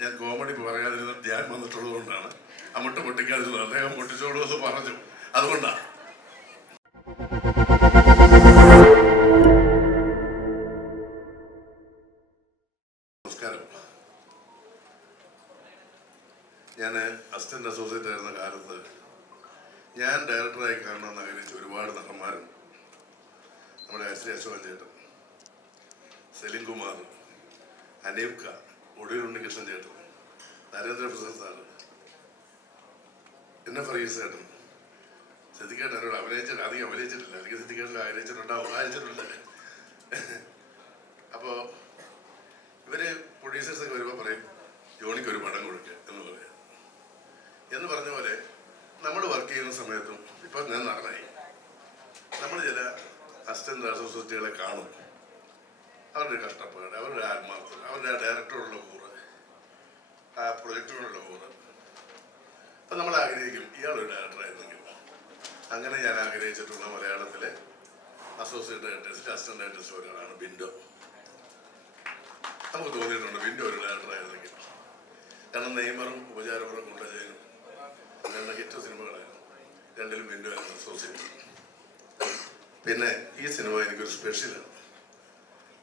ഞാൻ കോമഡി പറയാതിരുന്ന ധ്യാൻ വന്നിട്ടുള്ളത് കൊണ്ടാണ് അമ്മട്ട് പൊട്ടിക്കാതിരുന്നത്. അദ്ദേഹം പൊട്ടിച്ചോളൂ എന്ന് പറഞ്ഞു, അതുകൊണ്ടാണ്. നമസ്കാരം. ഞാൻ അസിസ്റ്റന്റ് അസോസിയേറ്റ് ആയിരുന്ന കാലത്ത് ഞാൻ ഡയറക്ടറായി കാണണമെന്ന് ആഗ്രഹിച്ച ഒരുപാട് നടന്മാരും, നമ്മുടെ ശ്രീ അശോകൻ ചേട്ടൻ, സെലിം കുമാർ, അനീബ്ക, ഒടിയൂർ ഉണ്ണികൃഷ്ണൻ ചേട്ടൻ, നരേന്ദ്രപ്രസാദ് സാറ്, എന്നെ ഫറീസ് ചേട്ടൻ, സിദ്ദിഖേട്ടൻ എന്നോട് അധികം അഭിനയിച്ചിട്ടില്ല. അല്ലെങ്കിൽ സിദ്ദിഖേട്ടൻ അഭിനയിച്ചിട്ടുണ്ട്. അപ്പോൾ ഇവര് പ്രൊഡ്യൂസേഴ്സൊക്കെ വരുമ്പോൾ പറയും ജോണിക്ക് ഒരു പടം കൊടുക്കുക എന്ന് പറഞ്ഞ പോലെ നമ്മൾ വർക്ക് ചെയ്യുന്ന സമയത്തും ഇപ്പം ഞാൻ നടനായി, നമ്മൾ ചില അസിസ്റ്റന്റ് അസോസിയേറ്റുകളെ കാണും. അവരുടെ കഷ്ടപ്പാട്, അവരുടെ ആത്മാർത്ഥത, അവരുടെ ആ ഡയറക്ടറോടുള്ള കൂറ്, ആ പ്രൊജക്ടറോടുള്ള കൂറ്. അപ്പം നമ്മൾ ആഗ്രഹിക്കും ഇയാളൊരു ഡയറക്ടറായിരുന്നെങ്കിൽ. അങ്ങനെ ഞാൻ ആഗ്രഹിച്ചിട്ടുള്ള മലയാളത്തിലെ അസോസിയേറ്റ് ഡയറക്ടേഴ്സിൽ അസിസ്റ്റന്റ് ഡയറക്ടേഴ്സ് ഒരാളാണ് ബിൻഡോ. നമുക്ക് തോന്നിയിട്ടുണ്ട് ബിൻഡോ ഒരു ഡയറക്ടറായിരുന്നെങ്കിൽ. കാരണം നെയ്മറും ഉപചാരപുരം കൊണ്ടജയനും രണ്ട് ഹിറ്റ് സിനിമകളായിരുന്നു. രണ്ടിലും ബിൻഡോ ആയിരുന്നു അസോസിയേറ്റ്. പിന്നെ ഈ സിനിമ എനിക്കൊരു സ്പെഷ്യലാണ്.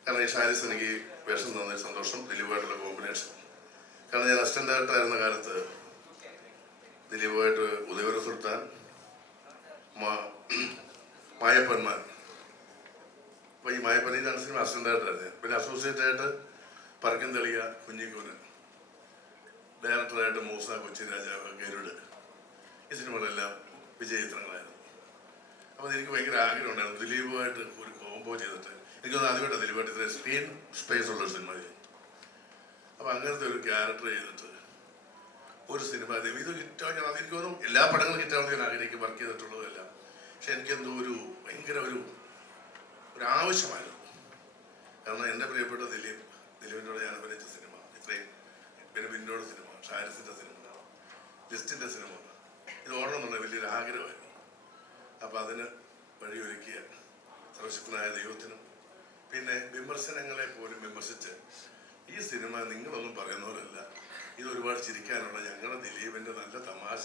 കാരണം ഈ ഷാരിസ് എനിക്ക് വേഷം തന്നൊരു സന്തോഷം, ദിലീപുമായിട്ടുള്ള കോമ്പിനേഷൻ. കാരണം ഞാൻ അസിസ്റ്റന്റ് ഡയറക്ടർ ആയിരുന്ന കാലത്ത് ദിലീപുമായിട്ട് ഉദയവര സുൽത്താൻ, മായപ്പന്മാർ. അപ്പോൾ ഈ മായപ്പൻ രണ്ട് സിനിമ അസിസ്റ്റന്റ് ഡയറക്ടറായിരുന്നു. പിന്നെ അസോസിയേറ്റ് ആയിട്ട് പറക്കും തെളിയ, കുഞ്ഞിക്കൂന്, ഡയറക്ടറായിട്ട് മൂസ, കൊച്ചി രാജാവ്, ഗരുഡ്. ഈ സിനിമകളെല്ലാം വിജയചിത്രങ്ങളായിരുന്നു. അപ്പോൾ എനിക്ക് ഭയങ്കര ആഗ്രഹം ഉണ്ടായിരുന്നു ദിലീപുമായിട്ട് ഒരു കോംബോ ചെയ്തിട്ട്. എനിക്കൊന്ന് ആദ്യമായിട്ടാണ് ദിലീപായിട്ട് ഇത്ര സ്ക്രീൻ സ്പേസ് ഉള്ളൊരു സിനിമ ചെയ്തു. അപ്പോൾ അങ്ങനത്തെ ഒരു ക്യാരക്ടർ ചെയ്തിട്ട് ഒരു സിനിമ ഇത് ഹിറ്റാണ്. അതെനിക്ക് തോന്നുന്നു എല്ലാ പടങ്ങളും ഹിറ്റാണെന്ന് ഞാൻ ആഗ്രഹിക്കും, വർക്ക് ചെയ്തിട്ടുള്ളതെല്ലാം. പക്ഷെ എനിക്കെന്തോ ഭയങ്കര ഒരു ആവശ്യമായിരുന്നു. കാരണം എൻ്റെ പ്രിയപ്പെട്ട ദിലീപിൻ്റെ ഞാൻ അഭിനയിച്ച സിനിമ ഇത്രയും, പിന്നെ ബിന്നോട് സിനിമ, ഷാരിസിൻ്റെ സിനിമ, ലിസ്റ്റിൻ്റെ സിനിമ, ഇത് ഓടണം എന്നുള്ള വലിയൊരു ആഗ്രഹമായിരുന്നു. അപ്പം അതിന് വഴിയൊരുക്കിയ സർവശക്തനായ ദൈവത്തിനും, പിന്നെ വിമർശനങ്ങളെ പോലും വിമർശിച്ച് ഈ സിനിമ നിങ്ങളൊന്നും പറയുന്നവരല്ല, ഇത് ഒരുപാട് ചിരിക്കാനുള്ള ഞങ്ങളുടെ ദിലീപിൻ്റെ നല്ല തമാശ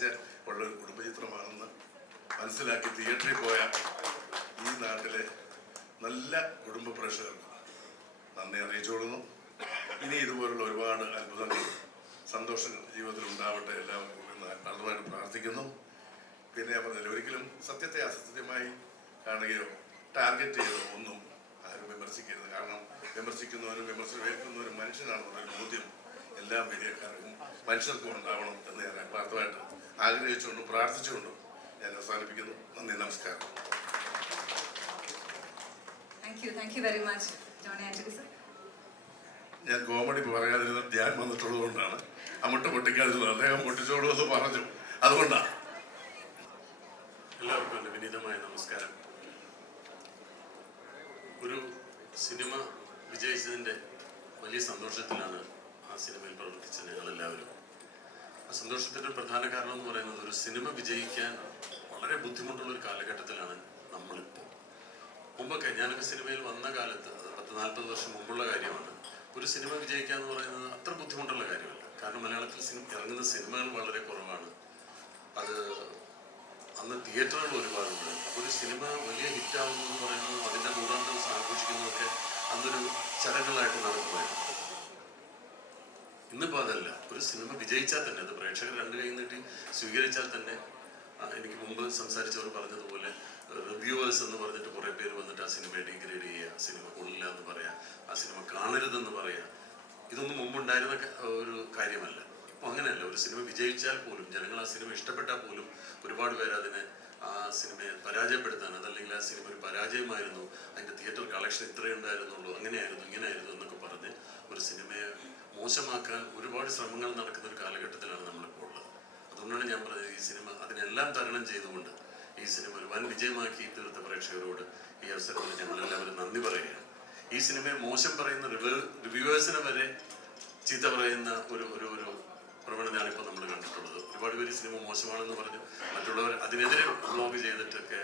ഉള്ള ഒരു കുടുംബചിത്രമാണെന്ന് മനസ്സിലാക്കി തിയേറ്ററിൽ പോയ ഈ നാട്ടിലെ നല്ല കുടുംബ പ്രേക്ഷകർക്ക് നന്ദി അറിയിച്ചുകൊള്ളുന്നു. ഇനി ഇതുപോലുള്ള ഒരുപാട് അത്ഭുതങ്ങൾ, സന്തോഷങ്ങൾ ജീവിതത്തിൽ ഉണ്ടാവട്ടെ എല്ലാവർക്കും എന്ന് നല്ലതായിട്ട് പ്രാർത്ഥിക്കുന്നു. പിന്നെ ഞാൻ പറഞ്ഞില്ല, ഒരിക്കലും സത്യത്തെ അസത്യമായി കാണുകയോ ടാർഗറ്റ് ചെയ്തോ ഒന്നും ആരും വിമർശിക്കരുത്. കാരണം വിമർശിക്കുന്നവരും വിമർശിക്കുന്നവരും മനുഷ്യനാണെന്നുള്ള ബോധ്യം എല്ലാ മീഡിയക്കാർക്കും മനുഷ്യർക്കും ഉണ്ടാവണം എന്ന് ഞാൻ ആത്മാർത്ഥമായിട്ട് ആഗ്രഹിച്ചുകൊണ്ടും പ്രാർത്ഥിച്ചുകൊണ്ടും ഞാൻ അവസാനിപ്പിക്കുന്നു. നന്ദി, നമസ്കാരം. ഞാൻ കോമഡി പറയാതിരുന്ന ധ്യാൻ വന്നിട്ടുള്ളത് കൊണ്ടാണ് അമ്മട്ട് പൊട്ടിക്കാതിരുന്നത്. അദ്ദേഹം പൊട്ടിച്ചോളൂ എന്ന് പറഞ്ഞു, അതുകൊണ്ടാണ്. എല്ലാവർക്കും എൻ്റെ വിനീതമായ നമസ്കാരം. ഒരു സിനിമ വിജയിച്ചതിൻ്റെ വലിയ സന്തോഷത്തിലാണ് ആ സിനിമയിൽ പ്രവർത്തിച്ച ഞങ്ങളെല്ലാവരും. ആ സന്തോഷത്തിൻ്റെ പ്രധാന കാരണം എന്ന് പറയുന്നത്, ഒരു സിനിമ വിജയിക്കാൻ വളരെ ബുദ്ധിമുട്ടുള്ളൊരു കാലഘട്ടത്തിലാണ് നമ്മളിപ്പോൾ. മുമ്പൊക്കെ ഞാനൊക്കെ സിനിമയിൽ വന്ന കാലത്ത്, അത് 40 വർഷം മുമ്പുള്ള കാര്യമാണ്, ഒരു സിനിമ വിജയിക്കുക എന്ന് പറയുന്നത് അത്ര ബുദ്ധിമുട്ടുള്ള കാര്യമല്ല. കാരണം മലയാളത്തിൽ ഇറങ്ങുന്ന സിനിമകൾ വളരെ കുറവാണ്. അത് അന്ന് തിയേറ്ററുകൾ ഒരുപാടുണ്ട്. അപ്പോൾ ഒരു സിനിമ വലിയ ഹിറ്റാവുന്നു എന്ന് പറയുന്നത്, അതിൻ്റെ 100-ാം ദിവസം ആഘോഷിക്കുന്നതൊക്കെ അന്നൊരു ചടങ്ങുകളായിട്ട് നടക്കുമായിരുന്നു. ഇന്നിപ്പോൾ അതല്ല. ഒരു സിനിമ വിജയിച്ചാൽ തന്നെ, അത് പ്രേക്ഷകർ രണ്ട് കൈ നീട്ടി സ്വീകരിച്ചാൽ തന്നെ, എനിക്ക് മുമ്പ് സംസാരിച്ചവർ പറഞ്ഞതുപോലെ റിവ്യൂവേഴ്സ് എന്ന് പറഞ്ഞിട്ട് കുറേ പേര് വന്നിട്ട് ആ സിനിമയെ ഡിഗ്രേഡ് ചെയ്യുക, സിനിമ കൊള്ളില്ല എന്ന് പറയാം, ആ സിനിമ കാണരുതെന്ന് പറയാം. ഇതൊന്നും മുമ്പുണ്ടായിരുന്ന ഒരു കാര്യമല്ല. ഇപ്പോൾ അങ്ങനെയല്ല. ഒരു സിനിമ വിജയിച്ചാൽ പോലും, ജനങ്ങൾ ആ സിനിമ ഇഷ്ടപ്പെട്ടാൽ പോലും ഒരുപാട് പേര് അതിനെ, ആ സിനിമയെ പരാജയപ്പെടുത്താൻ, അതല്ലെങ്കിൽ ആ സിനിമ ഒരു പരാജയമായിരുന്നു, അതിൻ്റെ തിയേറ്റർ കളക്ഷൻ ഇത്രയേ ഉണ്ടായിരുന്നുള്ളൂ, അങ്ങനെയായിരുന്നു ഇങ്ങനെയായിരുന്നു എന്നൊക്കെ പറഞ്ഞ് ഒരു സിനിമയെ മോശമാക്കാൻ ഒരുപാട് ശ്രമങ്ങൾ നടക്കുന്ന ഒരു കാലഘട്ടത്തിലാണ് നമ്മളിപ്പോൾ ഉള്ളത്. അതുകൊണ്ടാണ് ഞാൻ പറഞ്ഞത്, ഈ സിനിമ അതിനെല്ലാം തരണം ചെയ്തുകൊണ്ട് ഈ സിനിമ ഒരു വൻ വിജയമാക്കി തീർത്ത പ്രേക്ഷകരോട് ഈ അവസരത്തിൽ ഞങ്ങളെല്ലാവരും നന്ദി പറയുകയാണ്. ഈ സിനിമയെ മോശം പറയുന്ന റിവ്യൂവേഴ്സിനെ വരെ ചീത്ത പറയുന്ന ഒരു പ്രവണതയാണ് ഇപ്പോൾ നമ്മൾ കണ്ടിട്ടുള്ളത്. ഒരുപാട് പേര് സിനിമ മോശമാണെന്ന് പറഞ്ഞു മറ്റുള്ളവർ അതിനെതിരെ വ്ലോഗ് ചെയ്തിട്ടൊക്കെ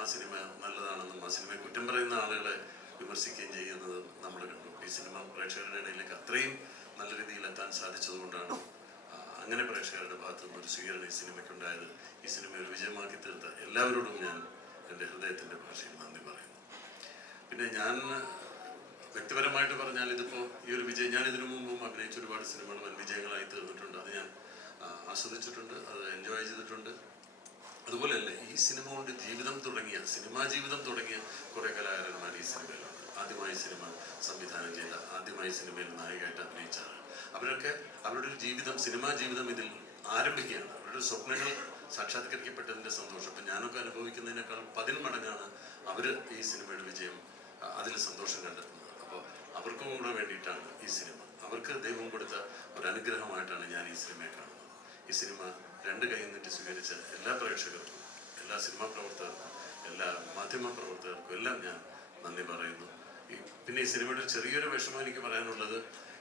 ആ സിനിമ നല്ലതാണെന്നും ആ സിനിമയെ കുറ്റം പറയുന്ന ആളുകളെ വിമർശിക്കുകയും ചെയ്യുന്നത് നമ്മൾ കണ്ടു. ഈ സിനിമ പ്രേക്ഷകരുടെ ഇടയിലേക്ക് അത്രയും നല്ല രീതിയിൽ എത്താൻ സാധിച്ചതുകൊണ്ടാണ് അങ്ങനെ പ്രേക്ഷകരുടെ ഭാഗത്തു നിന്ന് ഒരു സ്വീകരണം ഈ സിനിമയ്ക്കുണ്ടായത്. ഈ സിനിമ ഒരു വിജയമാക്കി തീർത്ത എല്ലാവരോടും ഞാൻ എൻ്റെ ഹൃദയത്തിൻ്റെ ഭാഷയിൽ നന്ദി പറയുന്നു. പിന്നെ ഞാൻ വ്യക്തിപരമായിട്ട് പറഞ്ഞാൽ ഇതിപ്പോൾ ഈ ഒരു വിജയം, ഞാൻ ഇതിനു മുമ്പും അഭിനയിച്ച ഒരുപാട് സിനിമകൾ വൻ വിജയങ്ങളായി തീർന്നിട്ടുണ്ട്. അത് ഞാൻ ആസ്വദിച്ചിട്ടുണ്ട്, അത് എൻജോയ് ചെയ്തിട്ടുണ്ട്. അതുപോലെ തന്നെ ഈ സിനിമ കൊണ്ട് സിനിമാ ജീവിതം തുടങ്ങിയ കുറേ കലാകാരന്മാർ ഈ സിനിമയിലുണ്ട്. ആദ്യമായി സിനിമ സംവിധാനം ചെയ്ത, ആദ്യമായി സിനിമയിൽ നായികയായിട്ട് അഭിനയിച്ച അവരൊക്കെ അവരുടെ ഒരു ജീവിതം, സിനിമാ ജീവിതം ഇതിൽ ആരംഭിക്കുകയാണ്. അവരുടെ സ്വപ്നങ്ങൾ സാക്ഷാത്കരിക്കപ്പെട്ടതിൻ്റെ സന്തോഷം ഇപ്പം ഞാനൊക്കെ അനുഭവിക്കുന്നതിനേക്കാൾ 10 മടങ്ങാണ് അവർ ഈ സിനിമയുടെ വിജയം, അതിൽ സന്തോഷം കണ്ടെത്തുന്നത്. അപ്പോൾ അവർക്കും കൂടെ വേണ്ടിയിട്ടാണ് ഈ സിനിമ. അവർക്ക് ദൈവം കൊടുത്ത ഒരു അനുഗ്രഹമായിട്ടാണ് ഞാൻ ഈ സിനിമയെ കാണുന്നത്. ഈ സിനിമ 2 കൈ നീട്ടി സ്വീകരിച്ച എല്ലാ പ്രേക്ഷകർക്കും, എല്ലാ സിനിമാ പ്രവർത്തകർക്കും, എല്ലാ മാധ്യമ പ്രവർത്തകർക്കും എല്ലാം ഞാൻ നന്ദി പറയുന്നു. പിന്നെ ഈ സിനിമയുടെ ചെറിയൊരു വിഷമം എനിക്ക് പറയാനുള്ളത്,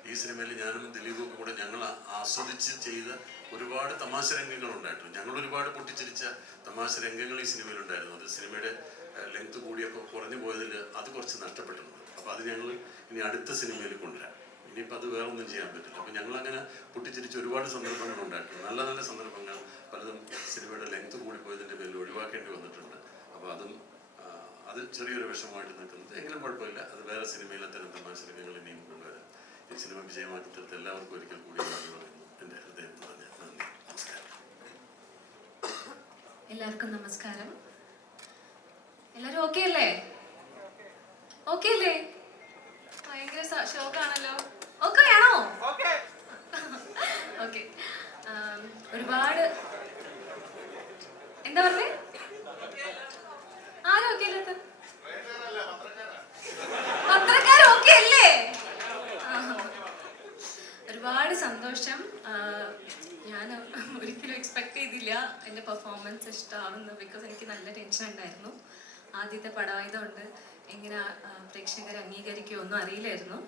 ഈ സിനിമയിൽ ഞാനും ദിലീപും കൂടെ ഞങ്ങൾ ആസ്വദിച്ച് ചെയ്ത ഒരുപാട് തമാശ രംഗങ്ങൾ ഉണ്ടായിട്ടുണ്ട്. ഞങ്ങൾ ഒരുപാട് പൊട്ടിച്ചിരിച്ച തമാശ രംഗങ്ങൾ ഈ സിനിമയിലുണ്ടായിരുന്നു. അത് സിനിമയുടെ ലെങ്ത് കൂടിയപ്പോൾ കുറഞ്ഞു പോയതിൽ അത് കുറച്ച് നഷ്ടപ്പെട്ടിട്ടുണ്ട്. അപ്പോൾ അത് ഞങ്ങൾ ഇനി അടുത്ത സിനിമയിൽ കൊണ്ടുവരാം. ഇനിയിപ്പോൾ അത് വേറെ ഒന്നും ചെയ്യാൻ പറ്റില്ല. അപ്പോൾ ഞങ്ങളങ്ങനെ പൊട്ടിച്ചിരിച്ച് ഒരുപാട് സന്ദർഭങ്ങൾ ഉണ്ടായിട്ടുണ്ട്. നല്ല നല്ല സന്ദർഭങ്ങൾ പലതും സിനിമയുടെ ലെങ്ത് കൂടിപ്പോയതിൻ്റെ പേരിൽ ഒഴിവാക്കേണ്ടി വന്നിട്ടുണ്ട്. അപ്പോൾ അത് ചെറിയൊരു വിഷമമായിട്ട് നിൽക്കുന്നത്. എങ്കിലും കുഴപ്പമില്ല, അത് വേറെ സിനിമയിലെ തരം തമാശ രംഗങ്ങൾ ഇനിയും കൊണ്ടുവരാം. ഈ സിനിമ വിജയമാക്കി തീർത്ത് എല്ലാവർക്കും ഒരിക്കൽ കൂടി നന്ദി പറയുന്നു. എൻ്റെ ഹൃദയം നിറഞ്ഞ നന്ദി, നമസ്കാരം. എല്ലാവർക്കും നമസ്കാരം. എല്ലാരും ഓക്കെ അല്ലേ? ഓക്കെ അല്ലേ? ഭയങ്കര ഷോക്കാണല്ലോ. ഓക്കെ ആണോ? ഓക്കെ. ഒരുപാട് എന്താ പറഞ്ഞേ? ആരും ഓക്കെ അല്ലാത്ത? പത്രക്കാർ ഓക്കെ അല്ലേ? ഒരുപാട് സന്തോഷം. ഞാൻ ഒരിക്കലും എക്സ്പെക്ട് ചെയ്തില്ല എൻ്റെ പെർഫോമൻസ് ഇഷ്ടമാവുന്നത്. ബിക്കോസ് എനിക്ക് നല്ല ടെൻഷൻ ഉണ്ടായിരുന്നു. ആദ്യത്തെ പടമായതുകൊണ്ട് എങ്ങനെ പ്രേക്ഷകർ അംഗീകരിക്കുമോ ഒന്നും അറിയില്ലായിരുന്നു.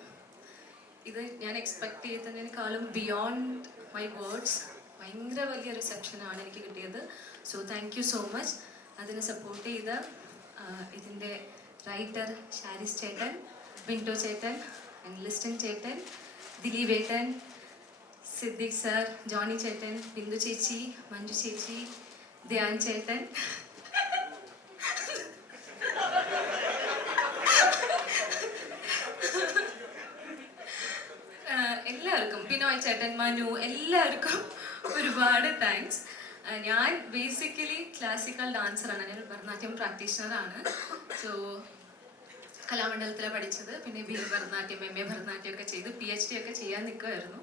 ഇത് ഞാൻ എക്സ്പെക്ട് ചെയ്തതിനേക്കാളും ബിയോണ്ട് മൈ വേർഡ്സ് ഭയങ്കര വലിയ റിസപ്ഷനാണ് എനിക്ക് കിട്ടിയത്. So thank you so much. അതിനെ സപ്പോർട്ട് ചെയ്ത ഇതിൻ്റെ റൈറ്റർ ഷാരിസ് ചേട്ടൻ, വിൻഡോ ചേട്ടൻ, ലിസ്റ്റൻ ചേട്ടൻ, ദിലീപ് ഏട്ടൻ, സിദ്ദിഖ് സർ, ജോണി ചേട്ടൻ, ബിന്ദു ചേച്ചി, മഞ്ജു ചേച്ചി, ധ്യാൻ ചേട്ടൻ, എല്ലാവർക്കും, ബിനോയ് ചേട്ടൻ, മനു, എല്ലാവർക്കും ഒരുപാട് താങ്ക്സ്. ഞാൻ ബേസിക്കലി ക്ലാസിക്കൽ ഡാൻസറാണ്. ഞാൻ ഭരതനാട്യം പ്രാക്ടീഷണറാണ്. സോ കലാമണ്ഡലത്തിലാണ് പഠിച്ചത്. പിന്നെ ഭരതനാട്യം, MA ഭരതനാട്യം ഒക്കെ ചെയ്ത് PhD ഒക്കെ ചെയ്യാൻ നിൽക്കുമായിരുന്നു.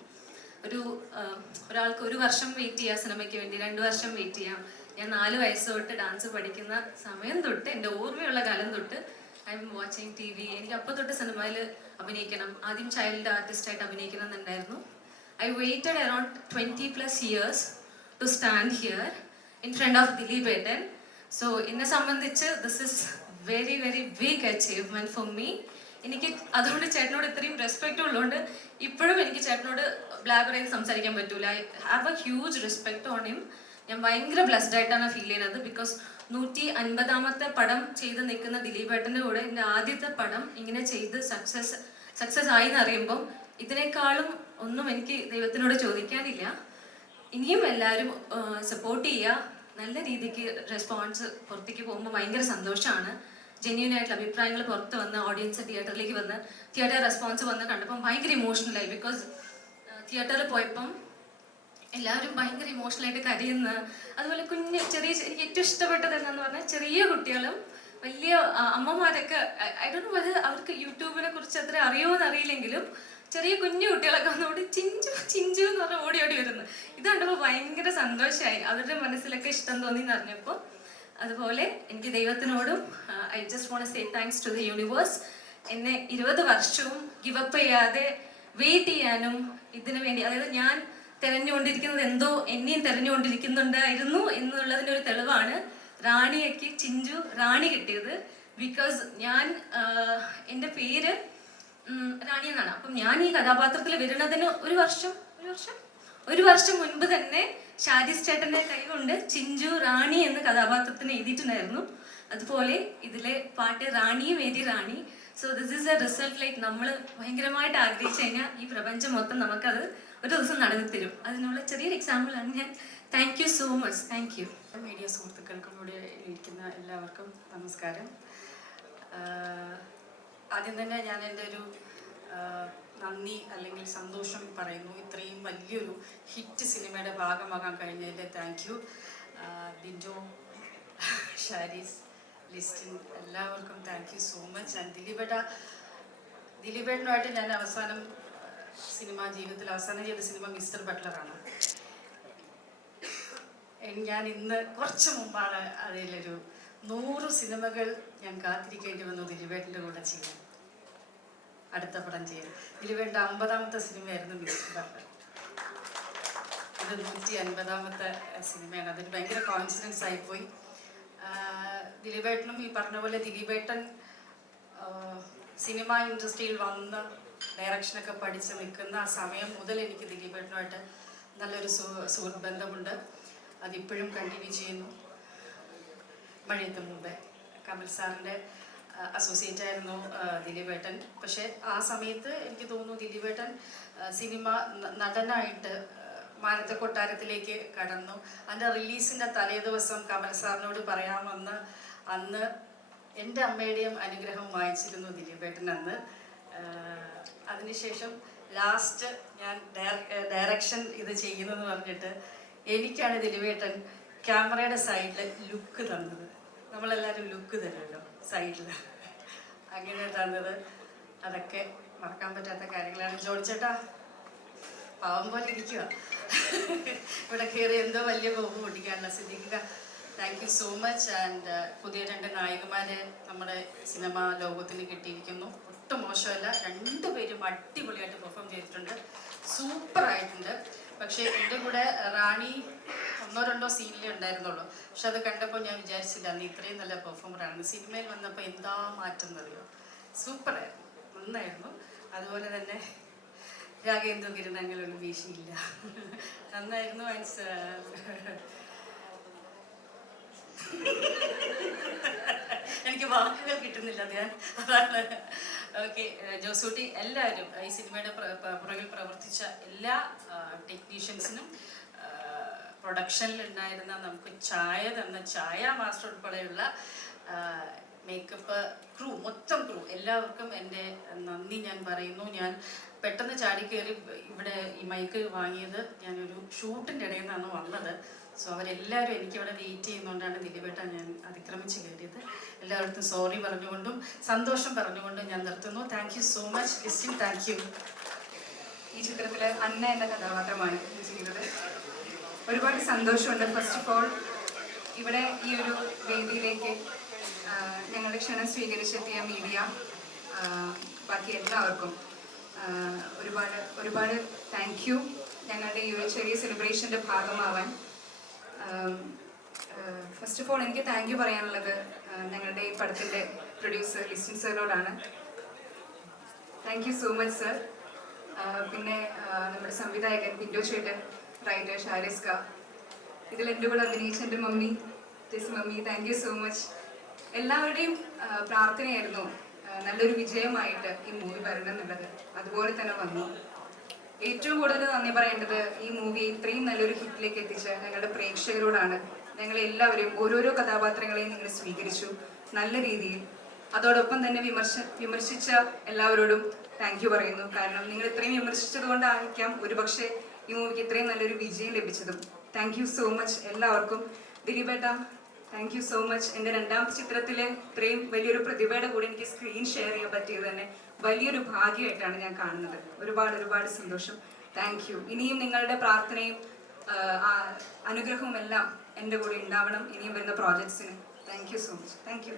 ഒരാൾക്ക് 1 വർഷം വെയിറ്റ് ചെയ്യാം സിനിമയ്ക്ക് വേണ്ടി, 2 വർഷം വെയിറ്റ് ചെയ്യാം. ഞാൻ 4 വയസ്സ് തൊട്ട് ഡാൻസ് പഠിക്കുന്ന സമയം തൊട്ട്, എൻ്റെ ഓർമ്മയുള്ള കാലം തൊട്ട് ഐ എം വാച്ചിങ് TV. എനിക്ക് അപ്പോൾ തൊട്ട് സിനിമയിൽ അഭിനയിക്കണം, ആദ്യം ചൈൽഡ് ആർട്ടിസ്റ്റായിട്ട് അഭിനയിക്കണം എന്നുണ്ടായിരുന്നു. I waited around 20+ years to stand here in front of Dileep ഏട്ടൻ. സോ എന്നെ സംബന്ധിച്ച് this is very very big achievement for me. എനിക്ക് അതുകൊണ്ട് ചേട്ടനോട് ഇത്രയും റെസ്പെക്റ്റ് ഉള്ളതുകൊണ്ട് ഇപ്പോഴും എനിക്ക് ചേട്ടനോട് ബ്ലാബർ ചെയ്ത് സംസാരിക്കാൻ പറ്റൂല. I have A huge respect on him. ഞാൻ ഭയങ്കര ബ്ലെസ്ഡ് ആയിട്ടാണ് ഫീൽ ചെയ്യുന്നത്. ബിക്കോസ് 150ാമത്തെ പടം ചെയ്ത് നിൽക്കുന്ന ദിലീപേട്ടൻ്റെ കൂടെ എൻ്റെ ആദ്യത്തെ പടം ഇങ്ങനെ ചെയ്ത് സക്സസ് ആയി എന്ന് അറിയുമ്പം ഇതിനേക്കാളും ഒന്നും എനിക്ക് ദൈവത്തിനോട് ചോദിക്കാനില്ല. ഇനിയും എല്ലാവരും സപ്പോർട്ട് ചെയ്യുക. നല്ല രീതിക്ക് റെസ്പോൺസ് പുറത്തേക്ക് പോകുമ്പോൾ ഭയങ്കര സന്തോഷമാണ്. ജെന്യൂൻ ആയിട്ടുള്ള അഭിപ്രായങ്ങൾ പുറത്ത് വന്ന് ഓഡിയൻസ് തിയേറ്ററിലേക്ക് വന്ന് തിയേറ്റർ റെസ്പോൺസ് വന്ന് കണ്ടപ്പം ഭയങ്കര ഇമോഷണലായി. ബിക്കോസ് തിയേറ്ററിൽ പോയപ്പം എല്ലാവരും ഭയങ്കര ഇമോഷണലായിട്ട് കരയുന്ന, അതുപോലെ ചെറിയ എനിക്ക് ഏറ്റവും ഇഷ്ടപ്പെട്ടത് എന്താന്ന് പറഞ്ഞാൽ ചെറിയ കുട്ടികളും വലിയ അമ്മമാരൊക്കെ, ഐ ഡോണ്ട് നോ വെദർ അവർക്ക് യൂട്യൂബിനെ കുറിച്ച് അത്ര അറിയുമോയെന്ന് അറിയില്ലെങ്കിലും ചെറിയ കുഞ്ഞു കുട്ടികളൊക്കെ വന്നോട് ചിഞ്ചു ചിഞ്ചു എന്ന് പറഞ്ഞാൽ ഓടി വരുന്നു. ഇത് കണ്ടപ്പോൾ ഭയങ്കര സന്തോഷമായി. അവരുടെ മനസ്സിലൊക്കെ ഇഷ്ടം തോന്നി എന്ന് അറിഞ്ഞപ്പോൾ. അതുപോലെ എനിക്ക് ദൈവത്തിനോടും I just want to say thanks to the universe. എന്നെ 20 വർഷവും ഗിവപ്പ് ചെയ്യാതെ വെയിറ്റ് ചെയ്യാനും ഇതിനു വേണ്ടി, അതായത് ഞാൻ തിരഞ്ഞുകൊണ്ടിരിക്കുന്നത് എന്തോ എന്നെയും തിരഞ്ഞുകൊണ്ടിരിക്കുന്നുണ്ടായിരുന്നു എന്നുള്ളതിൻ്റെ ഒരു തെളിവാണ് റാണിയയ്ക്ക് ചിഞ്ചു റാണി കിട്ടിയത്. ബിക്കോസ് ഞാൻ എൻ്റെ പേര് റാണി എന്നാണ്. അപ്പം ഞാൻ ഈ കഥാപാത്രത്തിൽ വരുന്നതിന് ഒരു വർഷം മുൻപ് തന്നെ ഷാരിസ് ചേട്ടൻ്റെ കൈകൊണ്ട് ചിഞ്ചു റാണി എന്ന കഥാപാത്രത്തിന് എഴുതിയിട്ടുണ്ടായിരുന്നു. അതുപോലെ ഇതിലെ പാട്ട് റാണിയും എഴുതി റാണി. So this is a result like നമ്മൾ ഭയങ്കരമായിട്ട് ആഗ്രഹിച്ചു കഴിഞ്ഞാൽ ഈ പ്രപഞ്ചം മൊത്തം നമുക്കത് ഒരു ദിവസം നടന്നു തരും. അതിനുള്ള ചെറിയൊരു എക്സാമ്പിളാണ് ഞാൻ. Thank you so much. Thank U. Media സുഹൃത്തുക്കൾക്കും കൂടെ ഇരിക്കുന്ന എല്ലാവർക്കും നമസ്കാരം. ആദ്യം തന്നെ ഞാൻ എൻ്റെ ഒരു നന്ദി അല്ലെങ്കിൽ സന്തോഷം പറയുന്നു. ഇത്രയും വലിയൊരു ഹിറ്റ് സിനിമയുടെ ഭാഗമാകാൻ കഴിഞ്ഞതിൽ താങ്ക് യു. ബിൻഡോ, ഷാരിസ്, ലിസ്റ്റിൻ, എല്ലാവർക്കും thank you so much. And ദിലീപേട്ടനുമായിട്ട് ഞാൻ ജീവിതത്തിൽ അവസാനം ചെയ്ത സിനിമ മിസ്റ്റർ ബട്ട്ലറാണ്. ഞാൻ ഇന്ന് കുറച്ച് മുമ്പാണ് അതിലൊരു 100 സിനിമകൾ ഞാൻ കാത്തിരിക്കേണ്ടി വന്നു ദിലീപേട്ടൻ്റെ കൂടെ ചെയ്യാൻ, അടുത്ത പടം ചെയ്യാൻ. ദിലീപേട്ടൻ്റെ 50ാമത്തെ സിനിമയായിരുന്നു മിസ്റ്റർ ബട്ട്ലർ. ഇത് 150ാമത്തെ സിനിമയാണ്. അതൊരു ഭയങ്കര കോൺഫിഡൻസ് ആയിപ്പോയി. ദിലീപേട്ടനും ഈ പറഞ്ഞ പോലെ ദിലീപേട്ടൻ സിനിമ ഇൻഡസ്ട്രിയിൽ വന്ന് ഡയറക്ഷനൊക്കെ പഠിച്ച് നിൽക്കുന്ന ആ സമയം മുതൽ എനിക്ക് ദിലീപേട്ടനുമായിട്ട് നല്ലൊരു സുഹൃത്ത് ബന്ധമുണ്ട്. അതിപ്പോഴും കണ്ടിന്യൂ ചെയ്യുന്നു. മഴയത്ത് മുമ്പേ കമൽ സാറിൻ്റെ അസോസിയേറ്റ് ആയിരുന്നു ദിലീപേട്ടൻ. പക്ഷേ ആ സമയത്ത് എനിക്ക് തോന്നുന്നു ദിലീപേട്ടൻ സിനിമ നടനായിട്ട് മാനത്തെ കൊട്ടാരത്തിലേക്ക് കടന്നു. അതിൻ്റെ റിലീസിൻ്റെ തലേ ദിവസം കമൽ സാറിനോട് പറയാമെന്ന് അന്ന് എൻ്റെ അമ്മയുടെയും അനുഗ്രഹം വായിച്ചിരുന്നു ദിലീപേട്ടൻ അന്ന്. അതിനുശേഷം ലാസ്റ്റ് ഞാൻ ഡയറക്ഷൻ ഇത് ചെയ്യുന്നതെന്ന് പറഞ്ഞിട്ട് എനിക്കാണ് ദിലീപേട്ടൻ ക്യാമറയുടെ സൈഡിൽ ലുക്ക് തന്നത്. നമ്മളെല്ലാവരും ലുക്ക് തരുമല്ലോ സൈഡിൽ, അങ്ങനെ തന്നത്. അതൊക്കെ മറക്കാൻ പറ്റാത്ത കാര്യങ്ങളാണ്. ജോണി ചേട്ടാ പാവം പോലെ ഇരിക്കുക, ഇവിടെ കയറി എന്തോ വലിയ ബോംബ് പൊട്ടിക്കാനുള്ള സിദ്ധിക്കുക. Thank you so much. And പുതിയ 2 നായികമാരെ നമ്മുടെ സിനിമ ലോകത്തിന് കിട്ടിയിരിക്കുന്നു. ഒട്ടും മോശമല്ല, 2 പേരും അടിപൊളിയായിട്ട് പെർഫോം ചെയ്തിട്ടുണ്ട്, സൂപ്പറായിട്ടുണ്ട്. പക്ഷേ എൻ്റെ കൂടെ റാണി 1-2 സീനിലേ ഉണ്ടായിരുന്നുള്ളൂ. പക്ഷെ അത് കണ്ടപ്പോൾ ഞാൻ വിചാരിച്ചില്ല അന്ന് ഇത്രയും നല്ല പെർഫോമറാണ്. സിനിമയിൽ വന്നപ്പോൾ എന്താ മാറ്റം എന്നറിയോ, സൂപ്പറായിരുന്നു, നന്നായിരുന്നു. അതുപോലെ തന്നെ രാഗേന്ദ്ര കിരണങ്ങളൊന്നും വീശിയില്ല, നന്നായിരുന്നു. എനിക്ക് വാക്കുകൾ കിട്ടുന്നില്ല, അതാണ്. ഓക്കെ, ജോസൂട്ടി, എല്ലാവരും ഈ സിനിമയുടെ പുറകിൽ പ്രവർത്തിച്ച എല്ലാ ടെക്നീഷ്യൻസിനും, പ്രൊഡക്ഷനിലുണ്ടായിരുന്ന നമുക്ക് ചായ തന്ന ചായ മാസ്റ്റർ ഉൾപ്പെടെയുള്ള മേക്കപ്പ് ക്രൂ, മൊത്തം ക്രൂ, എല്ലാവർക്കും എൻ്റെ നന്ദി ഞാൻ പറയുന്നു. ഞാൻ പെട്ടെന്ന് ചാടിക്കയറി ഇവിടെ ഈ മൈക്ക് വാങ്ങിയത് ഞാനൊരു ഷൂട്ടിൻ്റെ ഇടയിൽ നിന്നാണ് വന്നത്. സോ അവരെല്ലാവരും എനിക്കിവിടെ വെയിറ്റ് ചെയ്യുന്നതുകൊണ്ടാണ് ദിലീപേട്ടൻ ഞാൻ അതിക്രമിച്ച് കയറിയത്. എല്ലായിടത്തും സോറി പറഞ്ഞുകൊണ്ടും സന്തോഷം പറഞ്ഞുകൊണ്ടും ഞാൻ നിർത്തുന്നു. Thank you so much. Listin, thank you. ഈ ചിത്രത്തിൽ അന്ന എന്ന കഥാപാത്രമാണ് ചെയ്യുന്നത്. ഒരുപാട് സന്തോഷമുണ്ട്. ഫസ്റ്റ് ഓഫ് ഓൾ ഇവിടെ ഈ ഒരു വേദിയിലേക്ക് ഞങ്ങളുടെ ക്ഷണം സ്വീകരിച്ചെത്തിയ മീഡിയ, ബാക്കി എല്ലാവർക്കും ഒരുപാട് താങ്ക് യു. ഞങ്ങളുടെ ഈ ഒരു ചെറിയ സെലിബ്രേഷൻ്റെ ഭാഗമാവാൻ ഫസ്റ്റ് ഓഫ് ഓൾ എനിക്ക് താങ്ക് യു പറയാനുള്ളത് ഞങ്ങളുടെ ഈ പടത്തിൻ്റെ പ്രൊഡ്യൂസർ ലിസ്റ്റിൻ സാറിനോടാണ്. Thank you so much sir. പിന്നെ നമ്മുടെ സംവിധായകൻ ബിൻഡോ ചേട്ടൻ, റൈറ്റർ ഷാരിസ്ക, ഇതിൽ എൻ്റെ കൂടെ അഭിനയിച്ച എൻ്റെ mummy Tess mummy, thank you so much. എല്ലാവരുടെയും പ്രാർത്ഥനയായിരുന്നു നല്ലൊരു വിജയമായിട്ട് ഈ മൂവി വരണം എന്നുള്ളത്. അതുപോലെ തന്നെ വന്നു. ഏറ്റവും കൂടുതൽ നന്ദി പറയേണ്ടത് ഈ മൂവി ഇത്രയും നല്ലൊരു ഹിറ്റിലേക്ക് എത്തിച്ച ഞങ്ങളുടെ പ്രേക്ഷകരോടാണ്. ഞങ്ങളെല്ലാവരെയും ഓരോരോ കഥാപാത്രങ്ങളെയും നിങ്ങൾ സ്വീകരിച്ചു നല്ല രീതിയിൽ. അതോടൊപ്പം തന്നെ വിമർശിച്ച എല്ലാവരോടും താങ്ക് യു പറയുന്നു. കാരണം നിങ്ങൾ ഇത്രയും വിമർശിച്ചത് കൊണ്ടായിരിക്കാം ഒരുപക്ഷെ ഈ മൂവിക്ക് ഇത്രയും നല്ലൊരു വിജയം ലഭിച്ചതും. താങ്ക് യു സോ മച്ച് എല്ലാവർക്കും. ദിലീപേട്ട, താങ്ക് യു സോ മച്ച്. എൻ്റെ 2ാമത്തെ ചിത്രത്തിൽ ഇത്രയും വലിയൊരു പ്രതിഭയുടെ കൂടെ എനിക്ക് സ്ക്രീൻ ഷെയർ ചെയ്യാൻ പറ്റിയത് തന്നെ വലിയൊരു ഭാഗ്യമായിട്ടാണ് ഞാൻ കാണുന്നത്. ഒരുപാട് സന്തോഷം. Thank you. ഇനിയും നിങ്ങളുടെ പ്രാർത്ഥനയും അനുഗ്രഹവും എല്ലാം എൻ്റെ കൂടെ ഉണ്ടാവണം ഇനിയും വരുന്ന പ്രോജക്ട്സിന്. Thank you so much. Thank U.